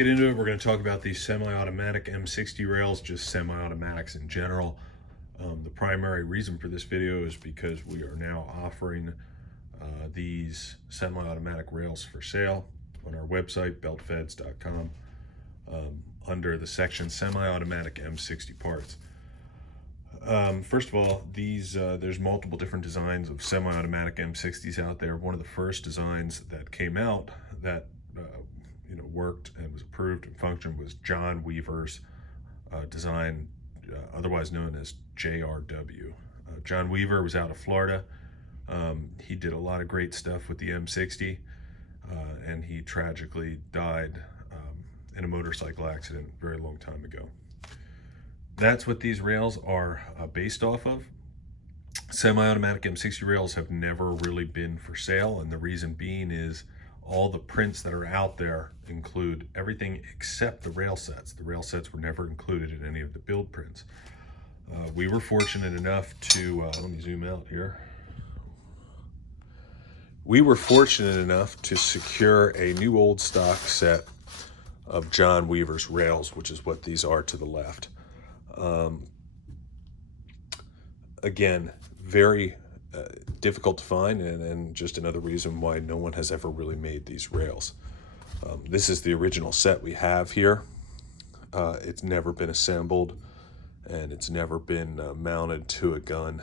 get into it. We're going to talk about these semi-automatic M60 rails, just semi-automatics in general. The primary reason for this video is because we are now offering these semi-automatic rails for sale on our website, BeltFeds.com, under the section semi-automatic M60 parts. First of all, there's multiple different designs of semi-automatic M60s out there. One of the first designs that came out that worked and was approved and functioned was John Weaver's design, otherwise known as JRW. John Weaver was out of Florida. He did a lot of great stuff with the M60, and he tragically died in a motorcycle accident a very long time ago. That's what these rails are based off of. Semi-automatic M60 rails have never really been for sale, and the reason being is all the prints that are out there include everything except the rail sets. The rail sets were never included in any of the build prints. We were fortunate enough to, let me zoom out here. We were fortunate enough to secure a new old stock set of John Weaver's rails, which is what these are to the left. Again, very difficult to find, and just another reason why no one has ever really made these rails. This is the original set we have here. It's never been assembled, and it's never been mounted to a gun.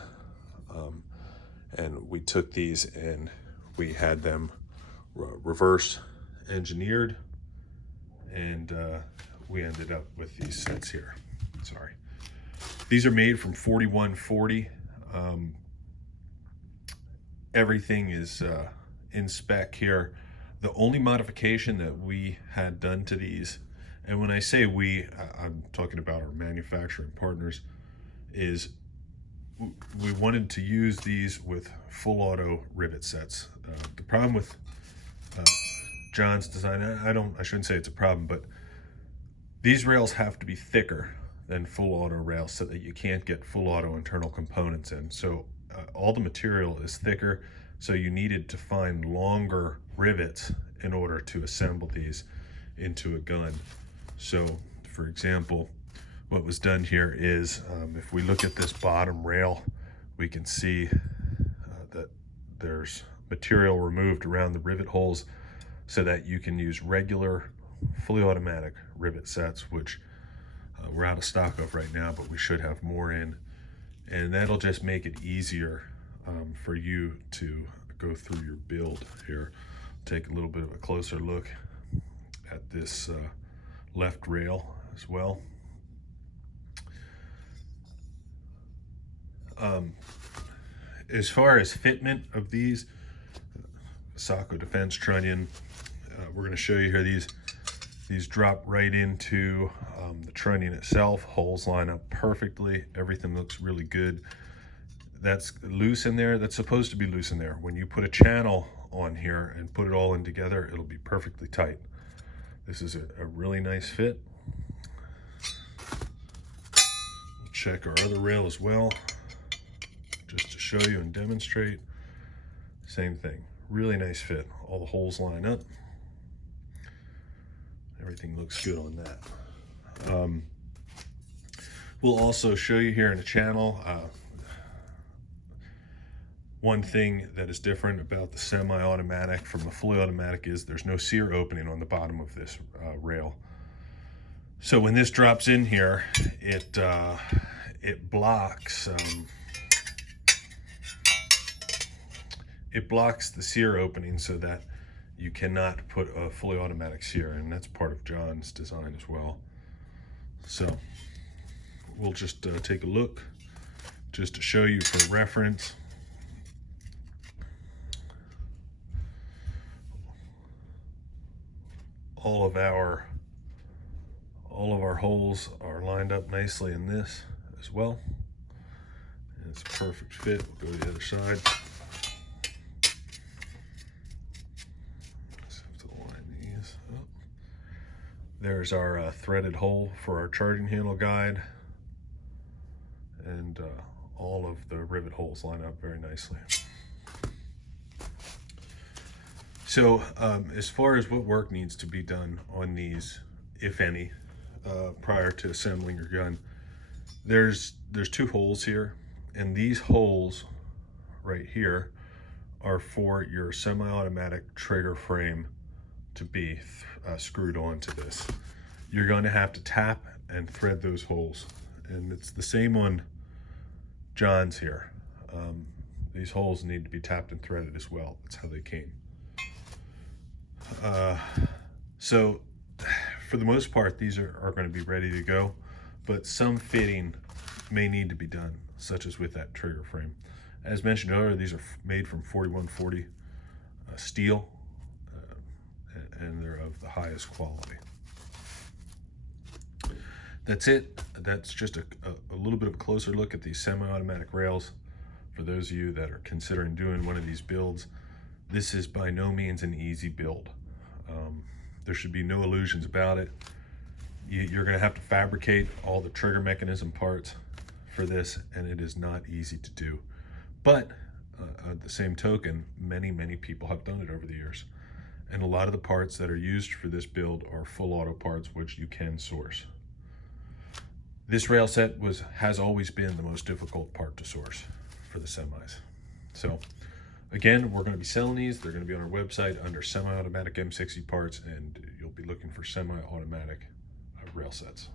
And we took these and we had them reverse engineered, and we ended up with these sets here. Sorry. These are made from 4140. Everything is in spec here. The only modification that we had done to these, and when I say we, I'm talking about our manufacturing partners, is we wanted to use these with full auto rivet sets. The problem with John's design, I shouldn't say it's a problem, but these rails have to be thicker than full auto rails so that you can't get full auto internal components in. So all the material is thicker, so you needed to find longer rivets in order to assemble these into a gun. So for example, what was done here is, if we look at this bottom rail, we can see that there's material removed around the rivet holes so that you can use regular fully automatic rivet sets, which we're out of stock of right now, but we should have more in, and that'll just make it easier for you to go through your build here. Take a little bit of a closer look at this left rail as well. As far as fitment of these, Sacco Defense trunnion, we're going to show you here. These drop right into the trunnion itself. Holes line up perfectly. Everything looks really good. That's loose in there. That's supposed to be loose in there. When you put a channel on here and put it all in together, it'll be perfectly tight. This is a really nice fit. We'll check our other rail as well, just to show you and demonstrate. Same thing. Really nice fit. All the holes line up. Everything looks good on that. We'll also show you here in the channel, one thing that is different about the semi-automatic from the fully automatic is there's no sear opening on the bottom of this rail. So when this drops in here, it blocks the sear opening so that you cannot put a fully automatic sear in. That's part of John's design as well. So we'll just take a look just to show you for reference. All of our holes are lined up nicely in this as well. It's a perfect fit. We'll go to the other side. There's our threaded hole for our charging handle guide, and all of the rivet holes line up very nicely. So as far as what work needs to be done on these if any, prior to assembling your gun. There's 2 holes here, and these holes right here are for your semi-automatic trigger frame to be screwed onto this. You're going to have to tap and thread those holes, and it's the same on John's here. These holes need to be tapped and threaded as well. That's how they came. So for the most part, these are going to be ready to go, but some fitting may need to be done, such as with that trigger frame. As mentioned earlier, these are made from 4140 steel, and they're of the highest quality. That's it. That's just a little bit of a closer look at these semi-automatic rails. For those of you that are considering doing one of these builds, this is by no means an easy build. There should be no illusions about it. You're going to have to fabricate all the trigger mechanism parts for this, and it is not easy to do. But at the same token, many people have done it over the years. And a lot of the parts that are used for this build are full auto parts, which you can source. This rail set has always been the most difficult part to source for the semis. So again, we're going to be selling these. They're going to be on our website under semi-automatic M60 parts, and you'll be looking for semi-automatic rail sets.